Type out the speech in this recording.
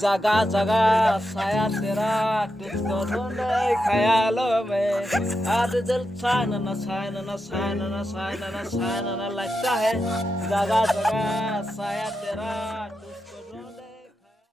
जगह जगह साया तेरा, तुझको ढूंढे ख्यालों में। आज दिल साइन न साइन न साइन न साइन न साइन न लगता है। जगह जगह साया तेरा।